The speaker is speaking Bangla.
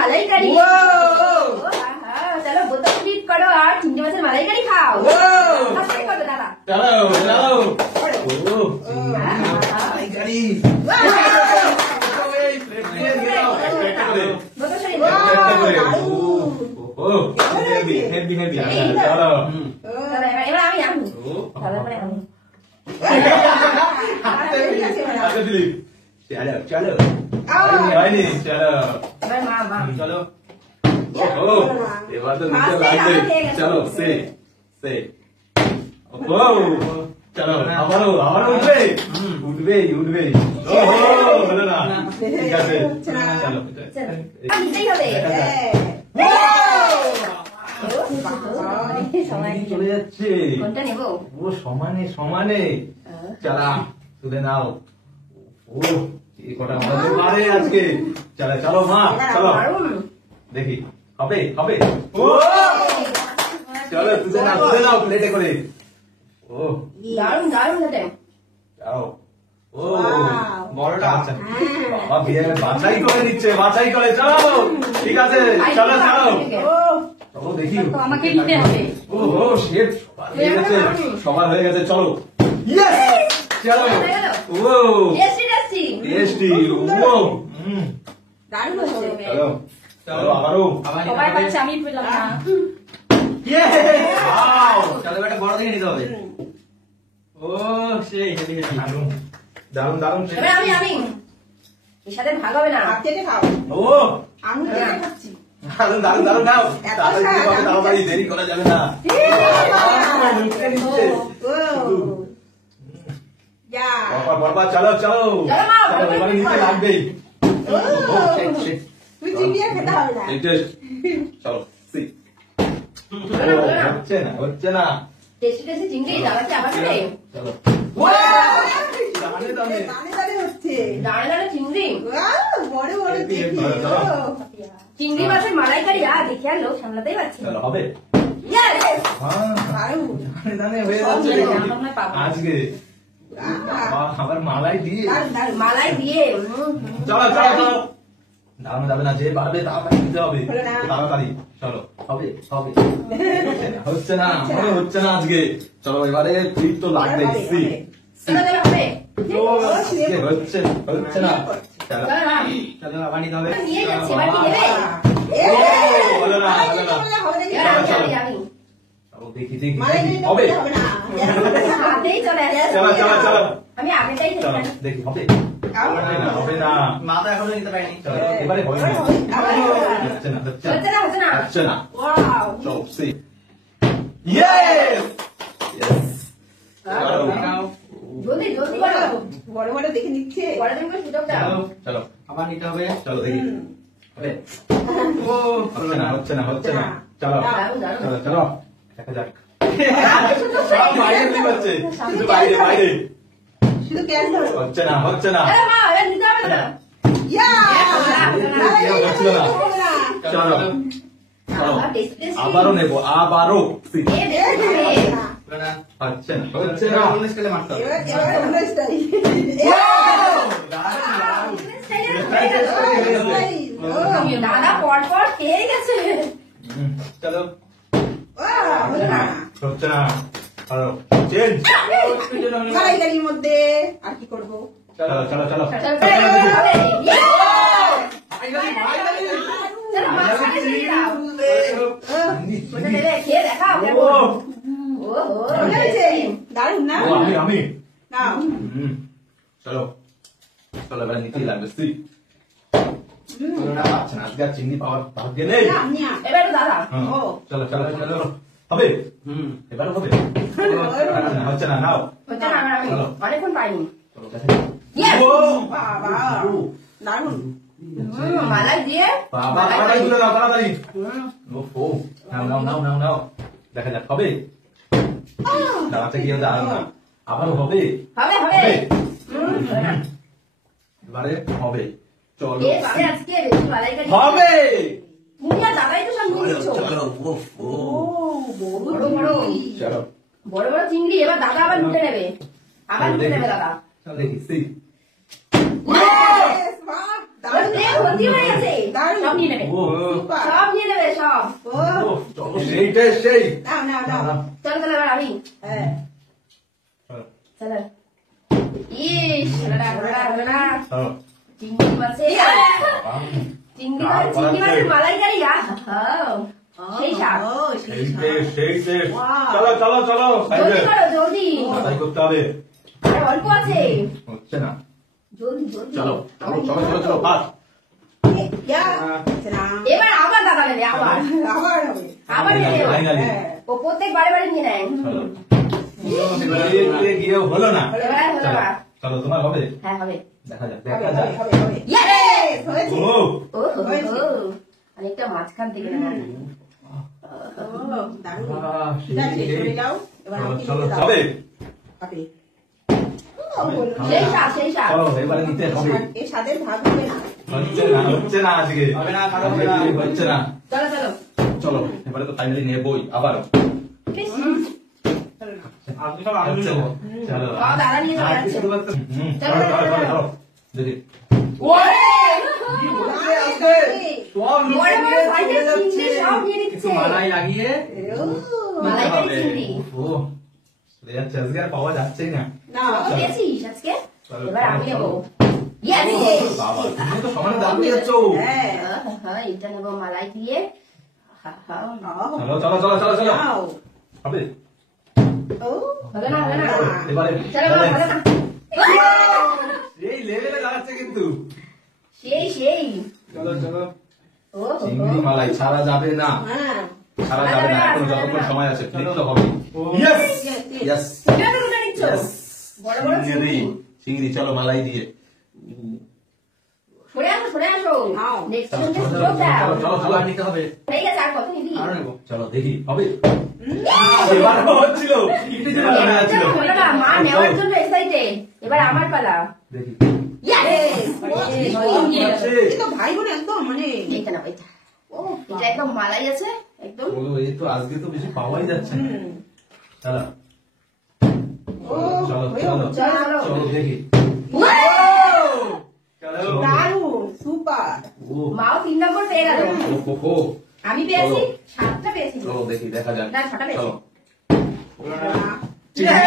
মালাইকারি। চলো বোতল ফিট করো আর চিংড়ি মাছের মালাইকারি খাও। করো দাদা, চলো চলো। মালাইকারি হেভি হেভি। চলো এবার আমি তারপরে আমি আচ্ছা দিলীপ চলো চলো। হয়নি চলো এবার মা চলো। ও এবার তো নিচে লাগবে। চলো সে সে ও চলো আবারও আবারও উঠবে উঠবে উঠবে। ও হলো না, ঠিক আছে চলো নিতেই হবে। চলে যাচ্ছে। কোনটা নেবো? ও সমানে সমানে। চালা তুলে নাও। ও এই কটা আমাদের পারে আজকে। চলো চলো মা চলো দেখি হবে হবে। ও চলো তুলে নাও প্লেটে করে। ও দারুন দারুন খেতে। যাও। ও বড়টা আচ্ছা বাবা বিয়ে বাছাই করে নিচ্ছে বাছাই করে। চলো ঠিক আছে চলো চলো চলো দেখি। আমাকে নিতে হবে। ও ও শেট হয়ে গেছে সবার হয়ে গেছে। চলো ইয়েস চলো। ও টেস্টি টেস্টি টেস্টি। ও দারুন হচ্ছে। চলো চলো আবারও। সবাই পাচ্ছে আমি পেলাম না। ইয়ে ওয়াও চলো একটা বড় দেখে নিতে হবে। ও সেই হেভি হেভি। দারুন দারুন দারুন। এবার আমি এর সাথে ভাগ হবে না। কেটে খাও। ও আমি কেটে খাচ্ছি। দারুন দারুন দারুন নাও। তাড়াতাড়ি দেরি করা যাবে না। নিচ্ছে নিচ্ছে। ও যা বরবার চলো চলো চলো মা, চলো এবারে নিতে লাগবেই। ও ও শেট শেট। তুই চিনিয়ে খেতে হবে না। এই টেস্ট চলো সি। হচ্ছে না হচ্ছে না। টেস্টি টেস্টি চিংড়ি দাঁড়াচ্ছে আবার খাবে। চলো দানে দানে হচ্ছে। দাঁড়া দাঁড়া চিংড়ি বড় বড় এই দেখি। চলো। চিংড়ি মাছের মালাইকারি আর দেখে আর লোক সামলাতেই পারছি না। চলো হবে। Yes! দারুণ। জানে হয়ে যাচ্ছে দেখি। আমরা পাবো। আজকে বাবা আবার মালাই দিয়ে। দারুণ দারুণ। মালাই দিয়ে চলো চলো চলো। দাঁড়ানো যাবে না যে পারবে তাড়াতাড়ি দিতে হবে। হলো না। তাড়াতাড়ি চলো হবে হবে। হচ্ছে না মনে হচ্ছে না আজকে। চলো এবারে ট্রিট তো লাগবে। সি চলো চলো হবে। ও আজকে হচ্ছে হচ্ছে না। চলো চলো না। চলো আবার নিতে হবে। নিয়ে যাচ্ছি এবার কি নেবে? ও হলো না হলো না। এবার আমি চলো দেখি দেখি মালাই দেখি। দিতে হবে হবে না। হাতেই চলে আসছে। চলো চলো চলো আমি আগেটাই চলো খেতে দেখি হবে। হবে হবে না হবে না। মা তো এখনো নিতে পারেনি। চলো এবারে হয় না। হচ্ছে না হচ্ছে হচ্ছে না না হচ্ছে না। হচ্ছে না। ওয়াও। চলো সি ইয়েস ইয়েস। নাও। জলদি জলদি করো। বড় বড় দেখে নিচ্ছে। পরে তুমি সুযোগ দাও। চলো চলো আবার নিতে হবে। চলো দেখি হবে। ও হচ্ছে না হচ্ছে না হচ্ছে না। চলো দারুন দারুন। চলো চলো দেখা যাক। সব বাইরে দিয়ে হচ্ছে শুধু বাইরে বাইরে। শুধু ক্যাচ ধরো। হচ্ছে না হচ্ছে না। আরে মা এবার নিতে হবে না। ইয়া হচ্ছিল না। চলো চলো আবার টেস্টি টেস্টি। আবারও নেবো আবারও। সি এ দেখো এ। হলো না। হচ্ছে না হচ্ছে না। অন্য স্কেলে মারতে হবে। এবার অন্য স্টাইল। দাদা পর পর খেয়ে গেছে। চলো হলো না। হচ্ছে না। চলো চেঞ্জ। মালাইকারির মধ্যে আর কি করবো? চলো চলো চলো চলো হবে। চলো মা সাথে দিয়ে দাও। ওটা নেবে খেয়ে দেখাও কেমন। ওহো মনে হয়েছে? দারুণ না? আমি নাও। চলো চলো এবার নিতেই লাগবে। সি আচ্ছা না আজকে আর চিংড়ি পাওয়ার ভাগ্য নেই। নাম নিয়া। এবার তো দাদা। ও চলো চলো চলো হবে। এবার হবে। হচ্ছে না নাও। হচ্ছে না আমার আমি অনেকক্ষণ পাইনি। চলো দেখা Yes! ও বাবা দারুণ। মালাই দিয়ে বাবা তাড়াতাড়ি তুলে দাও তাড়াতাড়ি। ও নাও নাও নাও নাও নাও দেখা যাক হবে। দাঁড়াতে গিয়ে দাঁড়াও না আবারও হবে। হবে হবে। এবারে হবে। চলো এ পাবে আজকে বেশি মালাইকারি হবে। তুমি আর দাদাই তো সব নিয়ে নিচ্ছ। চলো ও বড় বড় চলো বড় বড় চিংড়ি এবার দাদা আবার লুটে নেবে। আবার লুটে নেবে দাদা। চল দেখি সি Yes! বাহ, ভর্তি হয়ে গেছে সব নিয়ে নেবে ও সুপার সব নিয়ে নেবে সব ও ও, চলো সেইটাই সেই নাও নাও নাও চলো চলো এবার আমি হ্যাঁ চলো, চলো ইস হলো না চলো। চিংড়ি মাছের চিংড়ি মাছের মালাইকারি সেই স্বাদ ও সেই সেই টেস্ট, সেই টেস্ট। Wow. চলো চলো চলো জলদি করো জলদি তাই করতে হবে আরে অল্প আছে হচ্ছে না জলদি জলদি চলো চলো চলো চলো চলো ফাস্ট ইয়া চলা এবার আবার দাদা নেবে আবার আবার হবে আবার নেবে ও। ফাইনালি হ্যাঁ ও প্রত্যেক বারে বারে নিয়ে নেয় চলো এবারে গিয়েও হলো না এবার হলো চলো না চলো তোমার হবে হ্যাঁ হবে দেখা যাক হবে দেখা যাক হবে হবে Yes! হয়েছে ও ও অনেকটা মাঝখান থেকে নেবে ও দারুণ আহ, ঠিক আছে সেই, চলে যাও এবার চলো আমাকে চলো দিতে দাও হবে হবে সেই স্বাদ সেই স্বাদ চলো এবারে নিতে হবে এই স্বাদের ভাগ হবে না হচ্ছে না আজকে হবে না, খারাপ হবে না। হচ্ছে না চলো চলো চলো এবারে তো ফাইনালি নেবই আবার বেশ আপনি সব আগে হচ্ছে নিয়ে না। চলো বাবা দাদা নিয়ে চলে যাচ্ছে হুম, চলো, চলো চলো চলো, চলো চলো। চলো দেখি সব বড় বড় লুকিয়ে সাইজের চলে চিংড়ি যাচ্ছে। সব নিয়ে একটু নিচ্ছে মালাই লাগিয়ে মালাইকারি হবে। চিংড়ি ও চলে যাচ্ছে আজকে আর পাওয়া যাচ্ছেই না না কত পেয়েছিস আজকে চলো, এবার আমি চলো, নেবো চলো। ইয়েস ও, বাবা তুমি তো সমানে দাম দিয়ে যাচ্ছ হ্যাঁ এটা নেবো মালাই দিয়ে চলো চলো চলো চলো চলো নাও হবে ও হলো না হলো না এবারে চলো বাবা, হলো না এই লেভেলে দাঁড়াচ্ছে কিন্তু সেই সেই চলো চলো ও চিংড়ি মালাই ছাড়া যাবে না হ্যাঁ ছাড়া যাবে না এখন যতক্ষণ সময় আছে নিতে হবে ইয়েস ইয়েস তুমি তো কোনটা নিচ্ছ বড় বড় চিংড়ি চিংড়ি চলো মালাই দিয়ে সরে আসো নাও। নেক্সট চলো টাইম চলো সুযোগ দাও চলো চলো আবার নিতে হবে হয়ে গেছে আর কত নিবি আরো নেবো চলো দেখি হবে এবার হচ্ছিল ইটি যেন মনে আছিল হলো না মা নেওয়ার জন্য এক্সাইটেড এবার আমার পালা দেখি ইয়েস এই তো ভাই বোন একদম মানে এটা না এটা ও এটা একদম মালাই আছে একদম ও এই তো আজকে তো বেশি পাওয়াই যাচ্ছে না হুম। চলো ও চলো হয়েও চলো চলো চলো দেখি চলো দারুণ সুপার ও মাও 3 নম্বর পেয়ে গেল ও হো আমি পেয়েছি চলো। 7টা পেয়েছি চলো দেখি দেখা যাক না 6টা পেয়েছি চলো হলো না। চিংড়ি